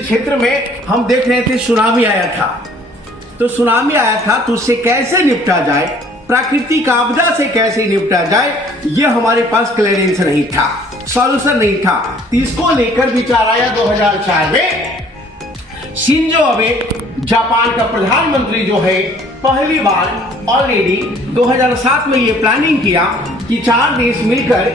क्षेत्र में हम देख रहे थे सुनामी आया था, तो सुनामी आया था तो उससे कैसे निपटा जाए, प्राकृतिक आपदा से कैसे निपटा जाए, ये हमारे पास क्लियरेंस नहीं था, सॉल्यूशन नहीं था। इसको लेकर विचार आया 2004 में। शिंजो अबे जापान का प्रधानमंत्री जो है, पहली बार ऑलरेडी 2007 में ये प्लानिंग किया कि 4 देश मिलकर,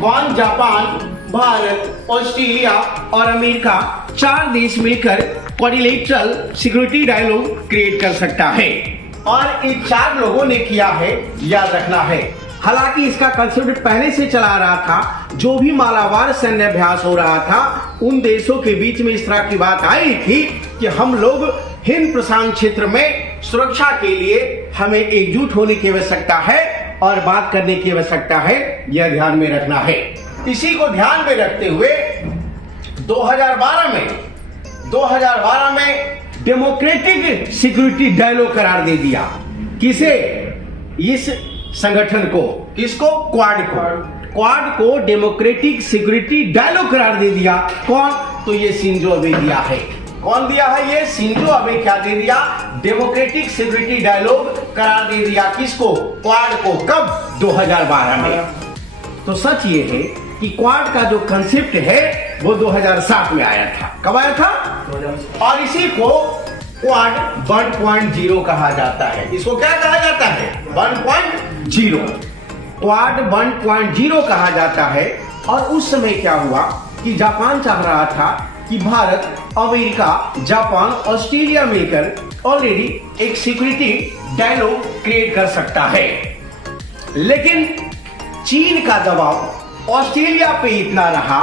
कौन, जापान, भारत, ऑस्ट्रेलिया और अमेरिका, 4 देश मिलकर क्वाड्रिलेटरल सिक्योरिटी डायलॉग क्रिएट कर सकता है। और इन 4 लोगों ने किया है, याद रखना है। हालांकि इसका कंसेप्ट पहले से चला रहा था, जो भी मालाबार सैन्य अभ्यास हो रहा था, उन देशों के बीच में इस तरह की बात आई थी कि हम लोग हिंद प्रशांत क्षेत्र में सुरक्षा के लिए हमें एकजुट होने की आवश्यकता है और बात करने की आवश्यकता है, यह ध्यान में रखना है। इसी को ध्यान में रखते हुए 2012 में डेमोक्रेटिक सिक्योरिटी डायलॉग करार दे दिया। किसे? इस संगठन को। किसको? क्वाड को डेमोक्रेटिक सिक्योरिटी डायलॉग करार दे दिया। कौन? तो ये शिंजो अबे दिया है। कौन दिया है? ये शिंजो अबे क्या दे दिया? डेमोक्रेटिक सिक्योरिटी डायलॉग करार दे दिया। किसको? क्वाड को। कब? 2012 में। तो सच ये है कि क्वाड का जो कंसेप्ट है वो 2007 में आया था। कब आया था? 2007। और इसी को क्वाड 1.0 कहा जाता है। इसको क्या कहा जाता है? 1.0। क्वाड 1.0 कहा जाता है। और उस समय क्या हुआ कि जापान चाह रहा था कि भारत, अमेरिका, जापान, ऑस्ट्रेलिया मिलकर ऑलरेडी एक सिक्योरिटी डायलॉग क्रिएट कर सकता है। लेकिन चीन का दबाव ऑस्ट्रेलिया पे इतना रहा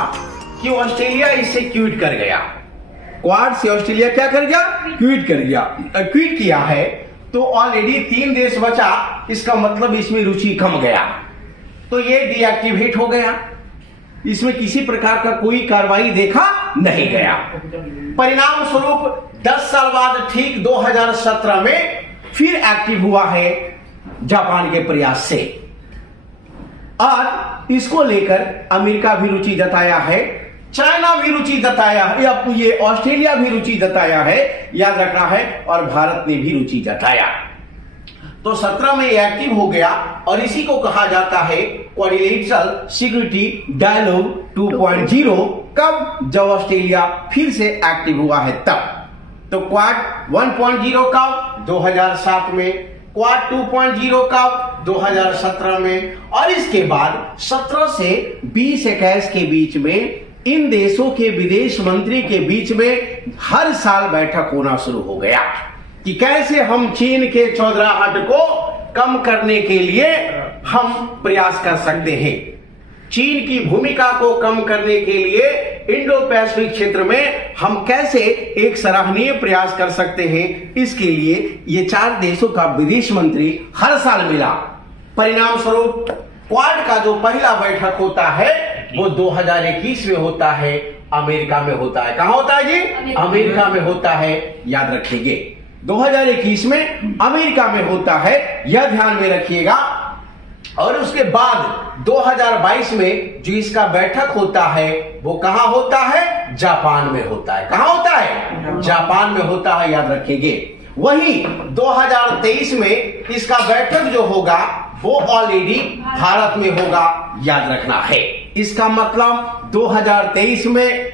कि ऑस्ट्रेलिया इससे क्विट कर गया। क्वाड से ऑस्ट्रेलिया क्या कर गया? क्विट कर गया। क्विट किया है तो ऑलरेडी 3 देश बचा, इसका मतलब इसमें रुचि कम गया, तो ये डीएक्टिवेट हो गया। इसमें किसी प्रकार का कोई कार्रवाई देखा नहीं गया। परिणाम स्वरूप 10 साल बाद ठीक 2017 में फिर एक्टिव हुआ है जापान के प्रयास से। और इसको लेकर अमेरिका भी रुचि जताया है, चाइना भी रुचि जताया है, या ये ऑस्ट्रेलिया भी रुचि जताया है, याद रखना है, और भारत ने भी रुचि जताया। तो 17 में ये एक्टिव हो गया और इसी को कहा जाता है क्वाड्रिलेटरल सिक्योरिटी डायलॉग 2.0। कब? जब ऑस्ट्रेलिया फिर से एक्टिव हुआ है तब। तो क्वाड 1.0 कब? 2007 में। क्वाड 2.0 कब? 2017 में। और इसके बाद 17 से 2021 के बीच में इन देशों के विदेश मंत्री के बीच में हर साल बैठक होना शुरू हो गया कि कैसे हम चीन के चौधराहट को कम करने के लिए हम प्रयास कर सकते हैं। चीन की भूमिका को कम करने के लिए इंडो पैसिफिक क्षेत्र में हम कैसे एक सराहनीय प्रयास कर सकते हैं, इसके लिए ये 4 देशों का विदेश मंत्री हर साल मिला। परिणाम स्वरूप क्वाड का जो पहला बैठक होता है वो 2021 में होता है, अमेरिका में होता है। कहां होता है जी? अमेरिका में होता है, याद रखिएगा। 2021 में अमेरिका में होता है, यह ध्यान में रखिएगा। और उसके बाद 2022 में जो इसका बैठक होता है वो कहां होता है? जापान में होता है। कहां होता है? जापान में होता है, याद रखेंगे। वही 2023 में इसका बैठक जो होगा वो ऑलरेडी भारत में होगा, याद रखना है। इसका मतलब 2023 में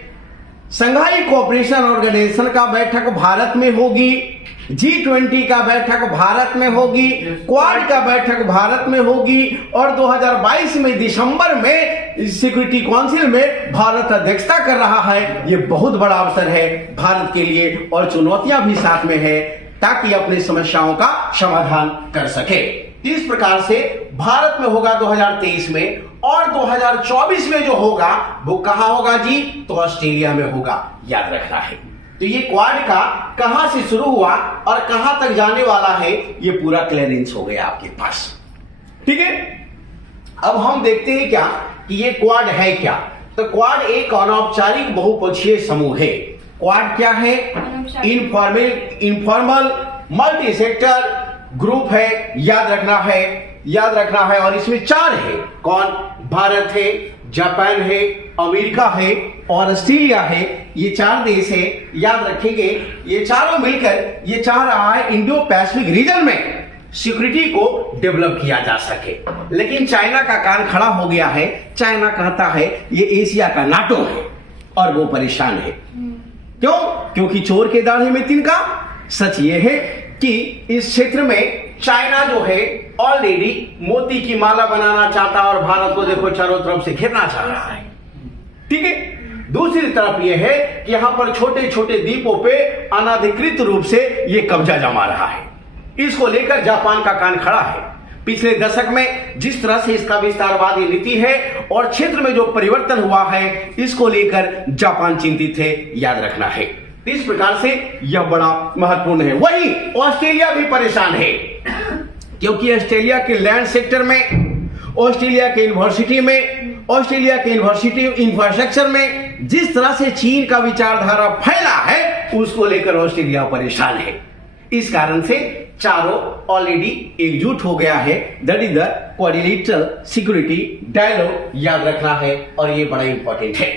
संघाई कोऑपरेशन ऑर्गेनाइजेशन का बैठक भारत में होगी, G20 का बैठक भारत में होगी, क्वाड का बैठक भारत में होगी, और 2022 में दिसंबर में सिक्योरिटी काउंसिल में भारत अध्यक्षता कर रहा है। ये बहुत बड़ा अवसर है भारत के लिए और चुनौतियां भी साथ में है ताकि अपनी समस्याओं का समाधान कर सके। इस प्रकार से भारत में होगा 2023 में, और 2024 में जो होगा वो कहां होगा जी? तो ऑस्ट्रेलिया में होगा, याद रखना है। तो ये क्वाड का कहां से शुरू हुआ और कहां तक जाने वाला है, ये पूरा क्लियरेंस हो गया आपके पास। ठीक है, अब हम देखते हैं क्या कि ये क्वाड है क्या। तो क्वाड एक अनौपचारिक बहुपक्षीय समूह है। क्वाड क्या है? इनफॉर्मल, मल्टी सेक्टर, ग्रुप है, याद रखना है। और इसमें 4 है। कौन? भारत है, जापान है, अमेरिका है और ऑस्ट्रेलिया है। ये 4 देश है, याद रखेंगे। ये चारों मिलकर ये चाह रहा है इंडो पैसिफिक रीजन में सिक्योरिटी को डेवलप किया जा सके। लेकिन चाइना का कान खड़ा हो गया है। चाइना कहता है ये एशिया का नाटो है और वो परेशान है। क्यों? क्योंकि चोर के दाढ़े में तिनका। सच ये है कि इस क्षेत्र में चाइना जो है ऑलरेडी मोती की माला बनाना चाहता है और भारत को देखो चारों तरफ से घेरना चाह रहा है। ठीक है। दूसरी तरफ यह है कि यहां पर छोटे छोटे द्वीपों पे अनाधिकृत रूप से यह कब्जा जमा रहा है। इसको लेकर जापान का कान खड़ा है। पिछले दशक में जिस तरह से इसका विस्तारवादी नीति है और क्षेत्र में जो परिवर्तन हुआ है, इसको लेकर जापान चिंतित है, याद रखना है। इस प्रकार से यह बड़ा महत्वपूर्ण है। वहीं ऑस्ट्रेलिया भी परेशान है, क्योंकि ऑस्ट्रेलिया के लैंड सेक्टर में, ऑस्ट्रेलिया के यूनिवर्सिटी में, ऑस्ट्रेलिया के यूनिवर्सिटी इंफ्रास्ट्रक्चर में जिस तरह से चीन का विचारधारा फैला है, उसको लेकर ऑस्ट्रेलिया परेशान है। इस कारण से चारों ऑलरेडी एकजुट हो गया है। That is the quadrilateral security dialogue, याद रखना है और ये बड़ा इंपॉर्टेंट है।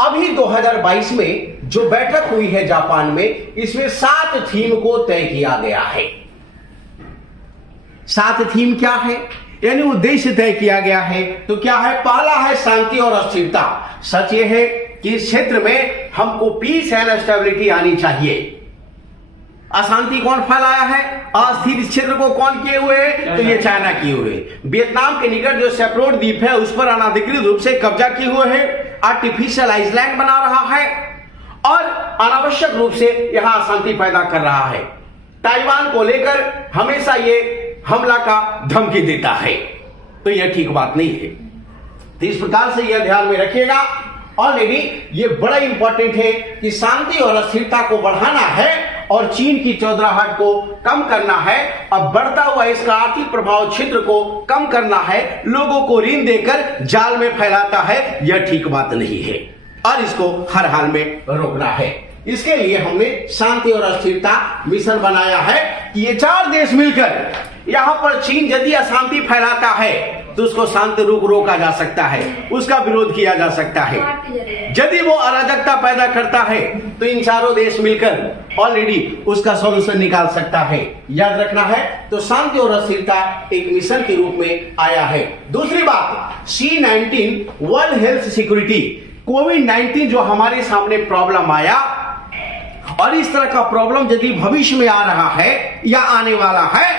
अभी 2022 में जो बैठक हुई है जापान में, इसमें 7 थीम को तय किया गया है। 7 थीम क्या है, यानी उद्देश्य तय किया गया है। तो क्या है? पहला है शांति और स्थिरता। सच ये है कि इस क्षेत्र में हमको पीस एंड स्टेबिलिटी आनी चाहिए। अशांति कौन फैलाया है? अस्थिर इस क्षेत्र को कौन किए हुए है? तो ये चाइना किए हुए। वियतनाम के निकट जो सेप्रोट द्वीप है उस पर अनाधिकृत रूप से कब्जा किए हुए है, आर्टिफिशियल आइसलैंड बना रहा है और अनावश्यक रूप से यहां अशांति पैदा कर रहा है। ताइवान को लेकर हमेशा ये हमला का धमकी देता है, तो यह ठीक बात नहीं है। तो इस प्रकार से यह ध्यान में रखिएगा। ऑलरेडी ये बड़ा इंपॉर्टेंट है कि शांति और स्थिरता को बढ़ाना है और चीन की चौधराहट को कम करना है। अब बढ़ता हुआ इसका आर्थिक प्रभाव क्षेत्र को कम करना है। लोगों को ऋण देकर जाल में फैलाता है, यह ठीक बात नहीं है और इसको हर हाल में रोकना है। इसके लिए हमने शांति और स्थिरता मिशन बनाया है कि ये 4 देश मिलकर यहां पर चीन यदि अशांति फैलाता है तो उसको शांति रूप रोका जा सकता है, उसका विरोध किया जा सकता है। यदि वो अराजकता पैदा करता है तो इन 4 देश मिलकर ऑलरेडी उसका सॉल्यूशन निकाल सकता है, याद रखना है। तो शांति और स्थिरता एक मिशन के रूप में आया है। दूसरी बात, C-19 वर्ल्ड हेल्थ सिक्योरिटी। कोविड-19 जो हमारे सामने प्रॉब्लम आया और इस तरह का प्रॉब्लम यदि भविष्य में आ रहा है या आने वाला है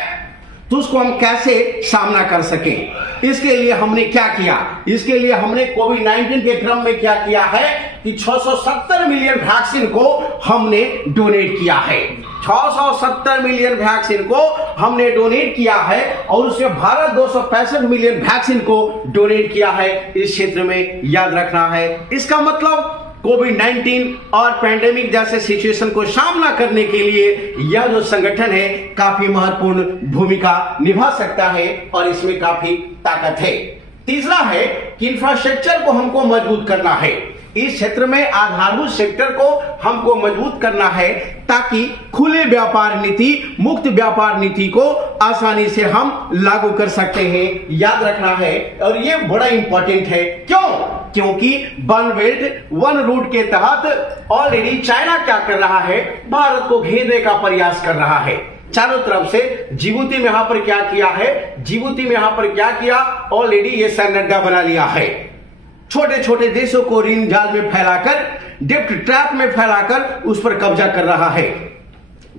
तो उसको हम कैसे सामना कर सकें, इसके लिए हमने क्या किया? इसके लिए हमने कोविड-19 के क्रम में क्या किया है कि 670 मिलियन वैक्सीन को हमने डोनेट किया है। 670 मिलियन वैक्सीन को हमने डोनेट किया है और उसमें भारत 265 मिलियन वैक्सीन को डोनेट किया है इस क्षेत्र में, याद रखना है। इसका मतलब कोविड-19 और पैंडेमिक जैसे सिचुएशन को सामना करने के लिए यह जो संगठन है काफी महत्वपूर्ण भूमिका निभा सकता है और इसमें काफी ताकत है। तीसरा है कि इंफ्रास्ट्रक्चर को हमको मजबूत करना है। इस क्षेत्र में आधारभूत सेक्टर को हमको मजबूत करना है ताकि खुले व्यापार नीति, मुक्त व्यापार नीति को आसानी से हम लागू कर सकते हैं, याद रखना है। और ये बड़ा इंपॉर्टेंट है। क्यों? क्योंकि वन बेल्ट वन रूट के तहत ऑलरेडी चाइना क्या कर रहा है? भारत को घेरने का प्रयास कर रहा है चारों तरफ से। जिबूती में यहां पर क्या किया है? जिबूती में यहां पर क्या किया? ऑलरेडी ये सन्नड्डा बना लिया है। छोटे छोटे देशों को ऋण जाल में फैलाकर, डेप्ट ट्रैप में फैलाकर उस पर कब्जा कर रहा है।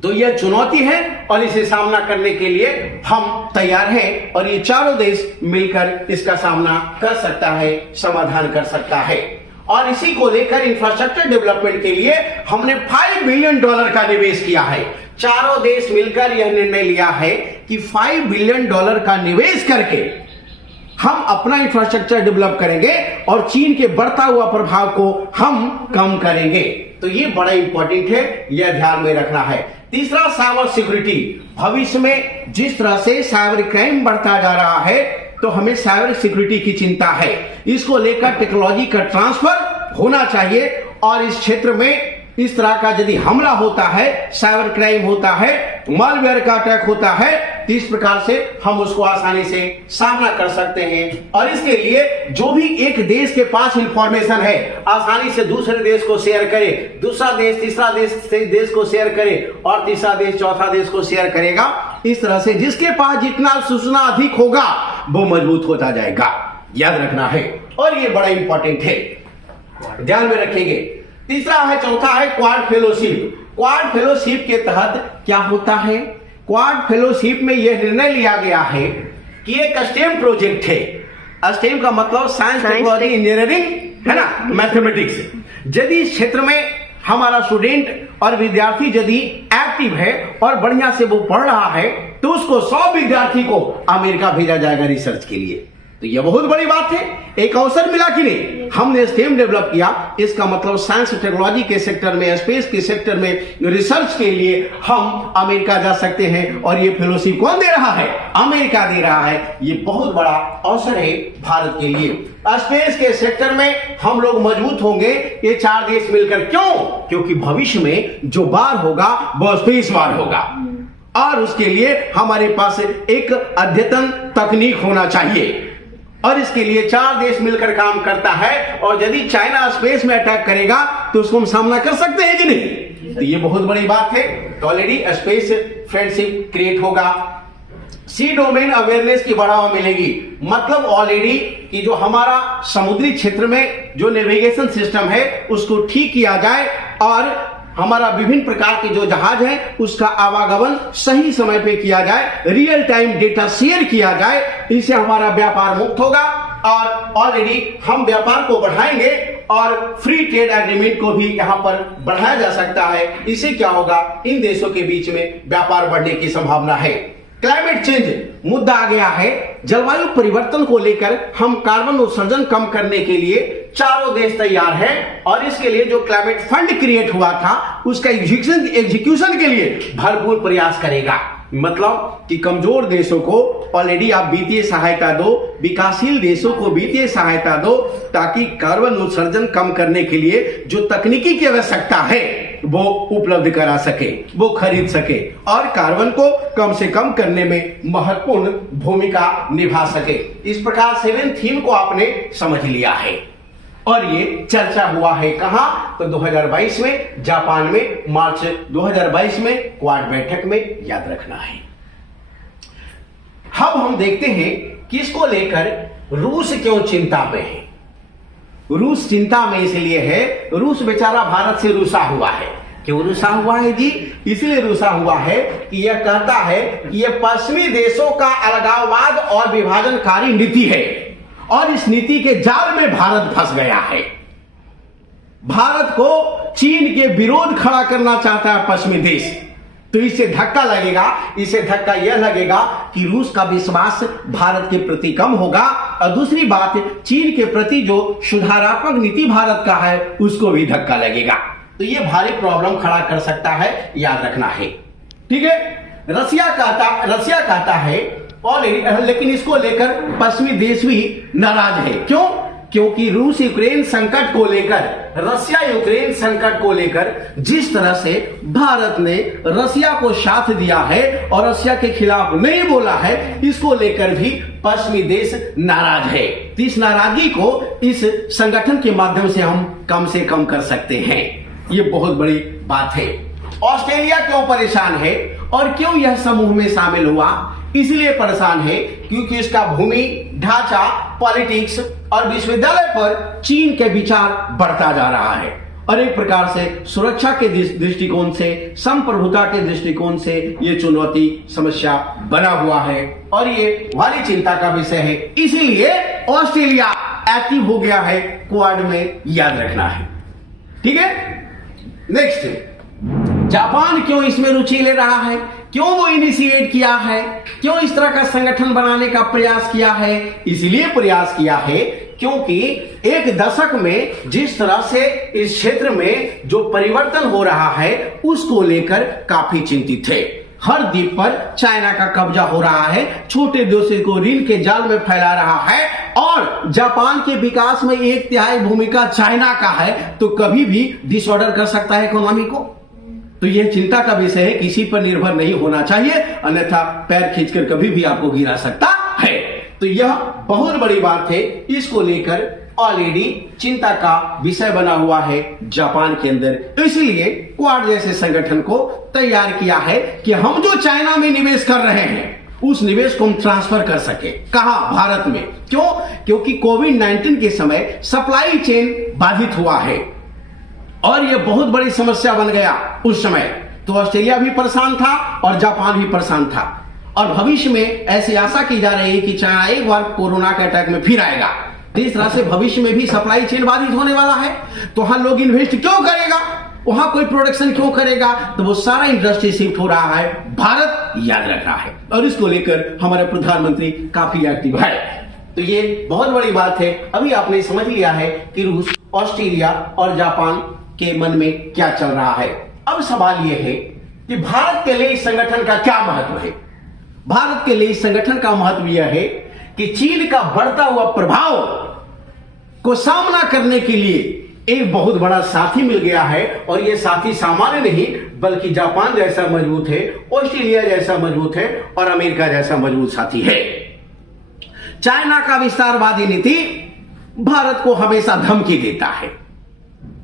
तो यह चुनौती है और इसे सामना करने के लिए हम तैयार हैं और ये चारों देश मिलकर इसका सामना कर सकता है, समाधान कर सकता है। और इसी को लेकर इंफ्रास्ट्रक्चर डेवलपमेंट के लिए हमने $5 बिलियन का निवेश किया है। चारों देश मिलकर यह निर्णय लिया है कि $5 बिलियन का निवेश करके हम अपना इंफ्रास्ट्रक्चर डेवलप करेंगे और चीन के बढ़ता हुआ प्रभाव को हम कम करेंगे। तो ये बड़ा इंपॉर्टेंट है, यह ध्यान में रखना है। तीसरा, साइबर सिक्योरिटी। भविष्य में जिस तरह से साइबर क्राइम बढ़ता जा रहा है तो हमें साइबर सिक्योरिटी की चिंता है। इसको लेकर टेक्नोलॉजी का ट्रांसफर होना चाहिए और इस क्षेत्र में इस तरह का यदि हमला होता है, साइबर क्राइम होता है, मालवेयर का अटैक होता है, तो इस प्रकार से हम उसको आसानी से सामना कर सकते हैं। और इसके लिए जो भी एक देश के पास इंफॉर्मेशन है आसानी से दूसरे देश को शेयर करे, दूसरा देश तीसरा देश को शेयर करे और तीसरा देश चौथा देश को शेयर करेगा। इस तरह से जिसके पास जितना सूचना अधिक होगा वो मजबूत होता जाएगा, याद रखना है। और ये बड़ा इंपॉर्टेंट है, ध्यान में रखेंगे। तीसरा है, चौथा है क्वाड फेलोशिप। क्वाड फेलोशिप के तहत क्या होता है? क्वाड फेलोशिप में यह निर्णय लिया गया है कि एक स्टेम प्रोजेक्ट है। स्टेम का मतलब साइंस, टेक्नोलॉजी, इंजीनियरिंग है ना, मैथमेटिक्स। यदि इस क्षेत्र में हमारा स्टूडेंट और विद्यार्थी यदि एक्टिव है और बढ़िया से वो पढ़ रहा है तो उसको 100 विद्यार्थी को अमेरिका भेजा जाएगा रिसर्च के लिए। तो यह बहुत बड़ी बात है, एक अवसर मिला कि नहीं। हमने स्टेम डेवलप किया, इसका मतलब साइंस टेक्नोलॉजी के सेक्टर में, स्पेस के सेक्टर में रिसर्च के लिए हम अमेरिका जा सकते हैं। और ये फेलोशिप कौन दे रहा है? अमेरिका दे रहा है। ये बहुत बड़ा अवसर है भारत के लिए। स्पेस के सेक्टर में हम लोग मजबूत होंगे, ये 4 देश मिलकर। क्यों? क्योंकि भविष्य में जो वार होगा वो स्पेस वार होगा और उसके लिए हमारे पास एक अद्यतन तकनीक होना चाहिए। और इसके लिए 4 देश मिलकर काम करता है। और यदि चाइना स्पेस में अटैक करेगा तो उसको हम सामना कर सकते हैं कि नहीं? तो ये बहुत बड़ी बात है। तो ऑलरेडी स्पेस फ्रेंडशिप क्रिएट होगा, सी डोमेन अवेयरनेस की बढ़ावा मिलेगी। मतलब ऑलरेडी कि जो हमारा समुद्री क्षेत्र में जो नेविगेशन सिस्टम है उसको ठीक किया जाए और हमारा विभिन्न प्रकार के जो जहाज है उसका आवागमन सही समय पे किया जाए, रियल टाइम डेटा शेयर किया जाए। इससे हमारा व्यापार मुक्त होगा और ऑलरेडी हम व्यापार को बढ़ाएंगे और फ्री ट्रेड एग्रीमेंट को भी यहां पर बढ़ाया जा सकता है। इससे क्या होगा? इन देशों के बीच में व्यापार बढ़ने की संभावना है। क्लाइमेट चेंज मुद्दा आ गया है। जलवायु परिवर्तन को लेकर हम कार्बन उत्सर्जन कम करने के लिए चारों देश तैयार हैं और इसके लिए जो क्लाइमेट फंड क्रिएट हुआ था उसका एग्जीक्यूशन के लिए भरपूर प्रयास करेगा। मतलब कि कमजोर देशों को ऑलरेडी आप वित्तीय सहायता दो, विकासशील देशों को वित्तीय सहायता दो, ताकि कार्बन उत्सर्जन कम करने के लिए जो तकनीकी की आवश्यकता है वो उपलब्ध करा सके, वो खरीद सके और कार्बन को कम से कम करने में महत्वपूर्ण भूमिका निभा सके। इस प्रकार 7 थीम को आपने समझ लिया है और ये चर्चा हुआ है कहां? तो 2022 में जापान में, मार्च 2022 में क्वाड बैठक में, याद रखना है। अब हम देखते हैं कि इसको लेकर रूस क्यों चिंता में है। रूस चिंता में इसलिए है, रूस बेचारा भारत से रूसा हुआ है। क्यों रूसा हुआ है जी? इसलिए रूसा हुआ है कि यह कहता है कि यह पश्चिमी देशों का अलगाववाद और विभाजनकारी नीति है और इस नीति के जाल में भारत फंस गया है। भारत को चीन के विरोध खड़ा करना चाहता है पश्चिमी देश, तो इससे धक्का लगेगा। इससे धक्का यह लगेगा कि रूस का विश्वास भारत के प्रति कम होगा और दूसरी बात, चीन के प्रति जो सुधारात्मक नीति भारत का है उसको भी धक्का लगेगा। तो यह भारी प्रॉब्लम खड़ा कर सकता है, याद रखना है। ठीक है, रसिया कहता है और लेकिन इसको लेकर पश्चिमी देश भी नाराज है। क्यों? क्योंकि रूस यूक्रेन संकट को लेकर, रसिया यूक्रेन संकट को लेकर जिस तरह से भारत ने रसिया को साथ दिया है और रसिया के खिलाफ नहीं बोला है, इसको लेकर भी पश्चिमी देश नाराज है। तो इस नाराजगी को इस संगठन के माध्यम से कम कर सकते हैं। ये बहुत बड़ी बात है। ऑस्ट्रेलिया क्यों परेशान है और क्यों यह समूह में शामिल हुआ? इसलिए परेशान है क्योंकि इसका भूमि ढांचा, पॉलिटिक्स और विश्वविद्यालय पर चीन के विचार बढ़ता जा रहा है और एक प्रकार से सुरक्षा के दृष्टिकोण से, संप्रभुता के दृष्टिकोण से ये चुनौती समस्या बना हुआ है और ये भारी चिंता का विषय है। इसीलिए ऑस्ट्रेलिया एक्टिव हो गया है क्वाड में, याद रखना है। ठीक है, नेक्स्ट, जापान क्यों इसमें रुचि ले रहा है? क्यों वो इनिशिएट किया है? क्यों इस तरह का संगठन बनाने का प्रयास किया है? इसलिए प्रयास किया है क्योंकि एक दशक में जिस तरह से इस क्षेत्र में जो परिवर्तन हो रहा है उसको लेकर काफी चिंतित थे। हर द्वीप पर चाइना का कब्जा हो रहा है, छोटे देशों को ऋण के जाल में फैला रहा है और जापान के विकास में 1/3 भूमिका चाइना का है, तो कभी भी डिसऑर्डर कर सकता है इकोनॉमी को। तो यह चिंता का विषय है, किसी पर निर्भर नहीं होना चाहिए, अन्यथा पैर खींचकर कभी भी आपको गिरा सकता है। तो यह बहुत बड़ी बात है, इसको लेकर ऑलरेडी चिंता का विषय बना हुआ है जापान के अंदर। इसलिए क्वाड जैसे संगठन को तैयार किया है कि हम जो चाइना में निवेश कर रहे हैं उस निवेश को हम ट्रांसफर कर सके। कहां? भारत में। क्यों? क्योंकि कोविड-19 के समय सप्लाई चेन बाधित हुआ है और यह बहुत बड़ी समस्या बन गया उस समय। तो ऑस्ट्रेलिया भी परेशान था और जापान भी परेशान था और भविष्य में ऐसी आशा की जा रही है कि चाइना एक बार कोरोना के अटैक में फिर आएगा। तो इस तरह से भविष्य में भी सप्लाई चेन बाधित होने वाला है। तो वहां लोग इन्वेस्ट क्यों करेगा, वहां कोई प्रोडक्शन क्यों करेगा? तो वो सारा इंडस्ट्री शिफ्ट हो रहा है, भारत याद रख रहा है और इसको लेकर हमारे प्रधानमंत्री काफी एक्टिव है। तो ये बहुत बड़ी बात है। अभी आपने समझ लिया है कि रूस, ऑस्ट्रेलिया और जापान के मन में क्या चल रहा है। अब सवाल यह है कि भारत के लिए इस संगठन का क्या महत्व है। भारत के लिए इस संगठन का महत्व यह है कि चीन का बढ़ता हुआ प्रभाव को सामना करने के लिए एक बहुत बड़ा साथी मिल गया है और यह साथी सामान्य नहीं बल्कि जापान जैसा मजबूत है, ऑस्ट्रेलिया जैसा मजबूत है और अमेरिका जैसा मजबूत साथी है। चाइना का विस्तारवादी नीति भारत को हमेशा धमकी देता है।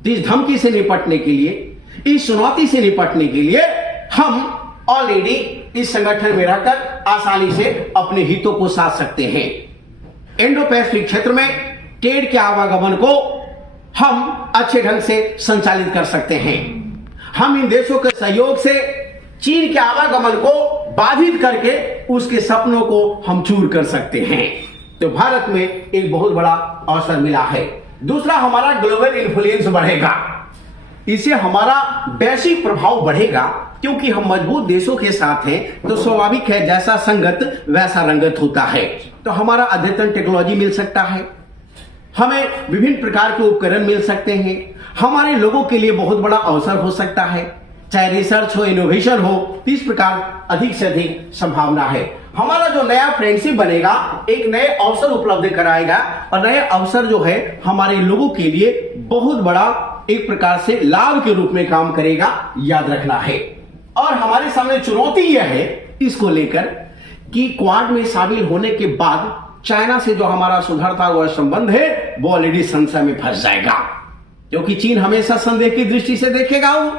इस धमकी से निपटने के लिए, इस चुनौती से निपटने के लिए हम ऑलरेडी इस संगठन में रहकर आसानी से अपने हितों को साध सकते हैं। इंडो पैसिफिक क्षेत्र में ट्रेड के आवागमन को हम अच्छे ढंग से संचालित कर सकते हैं। हम इन देशों के सहयोग से चीन के आवागमन को बाधित करके उसके सपनों को हम चूर कर सकते हैं। तो भारत में एक बहुत बड़ा अवसर मिला है। दूसरा, हमारा ग्लोबल इन्फ्लुएंस बढ़ेगा। इससे हमारा वैश्विक प्रभाव बढ़ेगा क्योंकि हम मजबूत देशों के साथ हैं। तो स्वाभाविक है, जैसा संगत वैसा रंगत होता है। तो हमारा अद्यतन टेक्नोलॉजी मिल सकता है, हमें विभिन्न प्रकार के उपकरण मिल सकते हैं, हमारे लोगों के लिए बहुत बड़ा अवसर हो सकता है, चाहे रिसर्च हो, इनोवेशन हो। इस प्रकार अधिक से अधिक संभावना है। हमारा जो नया फ्रेंडशिप बनेगा एक नए अवसर उपलब्ध कराएगा और नए अवसर जो है हमारे लोगों के लिए बहुत बड़ा एक प्रकार से लाभ के रूप में काम करेगा, याद रखना है। और हमारे सामने चुनौती यह है इसको लेकर कि क्वाड में शामिल होने के बाद चाइना से जो हमारा सुधरता हुआ संबंध है वो ऑलरेडी संशय में फंस जाएगा क्योंकि चीन हमेशा संदेह की दृष्टि से देखेगा वो।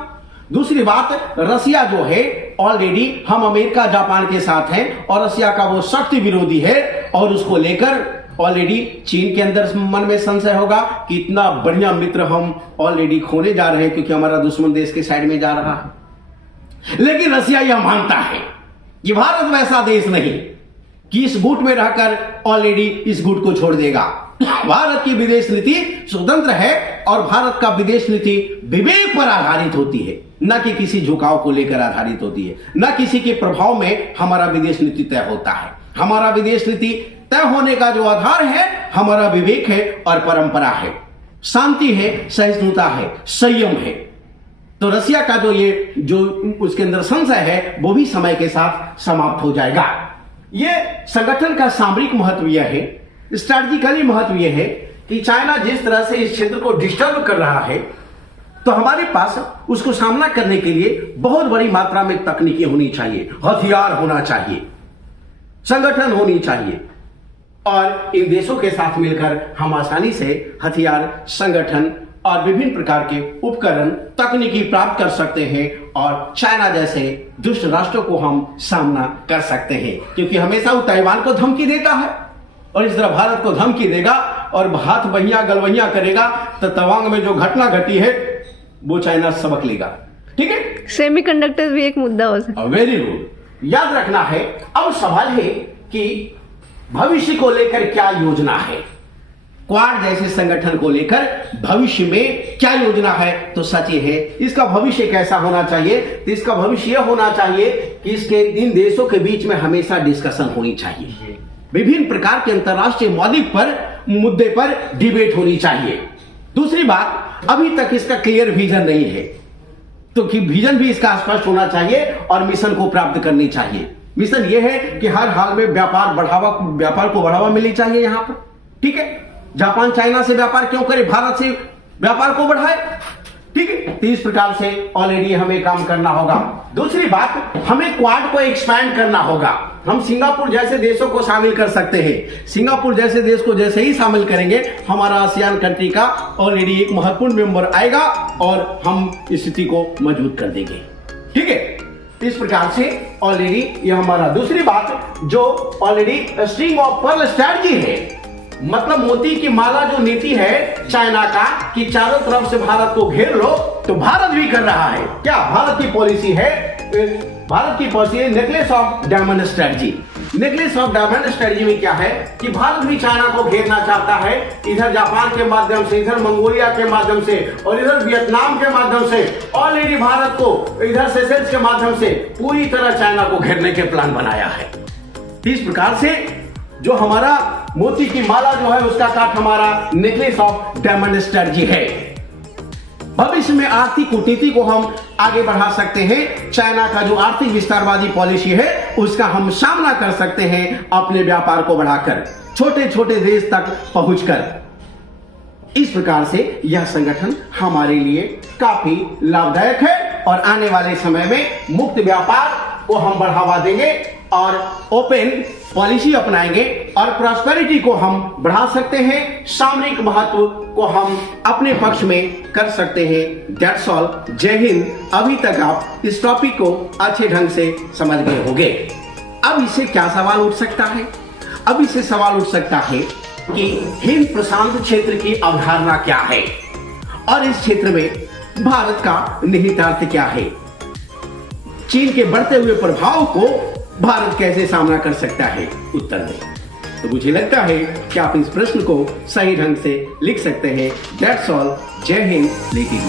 दूसरी बात, रसिया जो है ऑलरेडी हम अमेरिका, जापान के साथ हैं और रसिया का वो सख्त विरोधी है और उसको लेकर ऑलरेडी चीन के अंदर मन में संशय होगा कि इतना बढ़िया मित्र हम ऑलरेडी खोने जा रहे हैं क्योंकि हमारा दुश्मन देश के साइड में जा रहा है। लेकिन रसिया यह मानता है कि भारत वैसा देश नहीं कि इस गुट में रहकर ऑलरेडी इस गुट को छोड़ देगा। भारत की विदेश नीति स्वतंत्र है और भारत का विदेश नीति विवेक पर आधारित होती है, न कि किसी झुकाव को लेकर आधारित होती है, न किसी के प्रभाव में हमारा विदेश नीति तय होता है। हमारा विदेश नीति तय होने का जो आधार है हमारा विवेक है और परंपरा है, शांति है, सहिष्णुता है, संयम है। तो रसिया का जो उसके अंदर संशय है वो भी समय के साथ समाप्त हो जाएगा। ये संगठन का सामरिक महत्व यह है, स्ट्रैटेजिकली महत्व यह है कि चाइना जिस तरह से इस क्षेत्र को डिस्टर्ब कर रहा है तो हमारे पास उसको सामना करने के लिए बहुत बड़ी मात्रा में तकनीकें होनी चाहिए, हथियार होना चाहिए, संगठन होनी चाहिए और इन देशों के साथ मिलकर हम आसानी से हथियार, संगठन और विभिन्न प्रकार के उपकरण, तकनीकी प्राप्त कर सकते हैं और चाइना जैसे दुष्ट राष्ट्रों को हम सामना कर सकते हैं क्योंकि हमेशा वो ताइवान को धमकी देता है और इस तरह भारत को धमकी देगा और हाथ बहिया गलवहिया करेगा तो तवांग में जो घटना घटी है वो चाइना सबक लेगा। ठीक है, सेमीकंडक्टर भी एक मुद्दा हो सकता है। वेरी गुड, याद रखना है। अब सवाल है कि भविष्य को लेकर क्या योजना है, क्वाड जैसे संगठन को लेकर भविष्य में क्या योजना है। तो सच ये है, इसका भविष्य कैसा होना चाहिए, तो इसका भविष्य यह होना चाहिए कि इसके इन देशों के बीच में हमेशा डिस्कशन होनी चाहिए, विभिन्न प्रकार के अंतर्राष्ट्रीय मौलिक पर मुद्दे पर डिबेट होनी चाहिए। दूसरी बात, अभी तक इसका क्लियर विजन नहीं है तो कि विजन भी इसका स्पष्ट होना चाहिए और मिशन को प्राप्त करनी चाहिए। मिशन यह है कि हर हाल में व्यापार को बढ़ावा मिलनी चाहिए यहां पर। ठीक है, जापान चाइना से व्यापार क्यों करे, भारत से व्यापार को बढ़ाए। ठीक है, तो इस प्रकार से ऑलरेडी हमें काम करना होगा। दूसरी बात, हमें क्वाड को एक्सपैंड करना होगा। हम सिंगापुर जैसे देशों को शामिल कर सकते हैं। सिंगापुर जैसे देश को जैसे ही शामिल करेंगे, हमारा आसियान कंट्री का ऑलरेडी एक महत्वपूर्ण मेंबर आएगा और हम स्थिति को मजबूत कर देंगे। ठीक है, इस प्रकार से ऑलरेडी यह हमारा दूसरी बात, जो already string of pearl strategy है, मतलब मोती की माला जो नीति है चाइना का कि चारों तरफ से भारत को घेर लो, तो भारत भी कर रहा है। क्या भारत की पॉलिसी है? भारत की पॉलिसी है necklace of diamond strategy. Necklace of diamond strategy में क्या है कि भारत भी चाइना को घेरना चाहता है, इधर जापान के माध्यम से, इधर मंगोलिया के माध्यम से और इधर वियतनाम के माध्यम से। ऑलरेडी भारत को इधर सेशेल्स के माध्यम से पूरी तरह चाइना को घेरने के प्लान बनाया है। इस प्रकार से जो हमारा मोती की माला जो है उसका काट हमारा नेकलेस ऑफ डायमंड स्ट्रैटेजी है। भविष्य में आर्थिक कूटनीति को हम आगे बढ़ा सकते हैं। चाइना का जो आर्थिक विस्तारवादी पॉलिसी है उसका हम सामना कर सकते हैं अपने व्यापार को बढ़ाकर, छोटे छोटे देश तक पहुंचकर। इस प्रकार से यह संगठन हमारे लिए काफी लाभदायक है और आने वाले समय में मुक्त व्यापार को हम बढ़ावा देंगे और ओपन पॉलिसी अपनाएंगे और प्रॉस्पेरिटी को हम बढ़ा सकते हैं। सामरिक महत्व को हम अपने पक्ष में कर सकते हैं। That's all. जय हिंद। अभी तक आप इस टॉपिक को अच्छे ढंग से समझ गए होंगे। अब इससे क्या सवाल उठ सकता है? अब इससे सवाल उठ सकता है कि हिंद प्रशांत क्षेत्र की अवधारणा क्या है और इस क्षेत्र में भारत का निहितार्थ क्या है। चीन के बढ़ते हुए प्रभाव को भारत कैसे सामना कर सकता है? उत्तर दें। तो मुझे लगता है कि आप इस प्रश्न को सही ढंग से लिख सकते हैं। That's all. जय हिंद। लेकिन